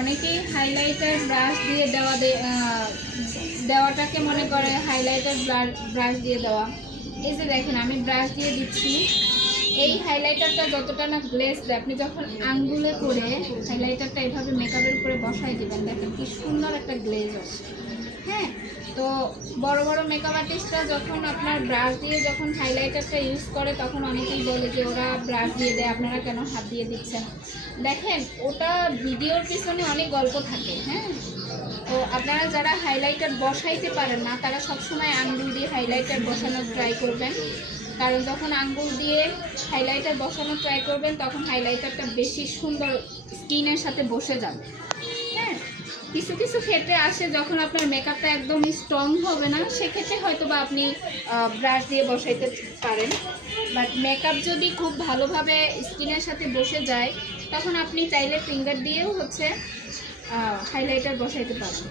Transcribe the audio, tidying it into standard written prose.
অনেকেই highlighter brush দিয়ে দেওয়াটাকে মনে করে হাইলাইটার ব্রাশ দিয়ে দেওয়া। এই যে দেখেন আমি ব্রাশ দিয়ে দিচ্ছি, এই হাইলাইটারটা যতটা না গ্লেজ দেয়, আপনি যখন আঙ্গুলে করে হাইলাইটারটা এভাবে মেকআপের উপরে বসাই দিবেন, দেখেন কি সুন্দর একটা গ্লেজ আসে। হ্যাঁ, তো বড় বড় মেকআপ আর্টিস্টরা যখন আপনার ব্রাশ দিয়ে যখন হাইলাইটারটা ইউজ করে তখন অনেকেই বলে যে ওরা ব্রাশ দিয়ে দেয়, আপনারা কেন হাত দিয়ে দিচ্ছেন। দেখেন ওটা ভিডিওর পিছনে অনেক গল্প থাকে। হ্যাঁ, তো আপনারা যারা হাইলাইটার বসাইতে পারেন না তারা সবসময় আঙ্গুল দিয়ে হাইলাইটার বসানোর ট্রাই করবেন, কারণ যখন আঙ্গুল দিয়ে হাইলাইটার বসানোর ট্রাই করবেন তখন হাইলাইটারটা বেশি সুন্দর স্কিনের সাথে বসে যাবে। হ্যাঁ, কিছু কিছু ক্ষেত্রে আসে যখন আপনার মেকআপটা একদমই স্ট্রং হবে না, সেক্ষেত্রে হয়তো বা আপনি ব্রাশ দিয়ে বসাইতে পারেন। বাট মেকআপ যদি খুব ভালোভাবে স্কিনের সাথে বসে যায় তখন আপনি চাইলে ফিঙ্গার দিয়েও হাইলাইটার বসাইতে পারেন।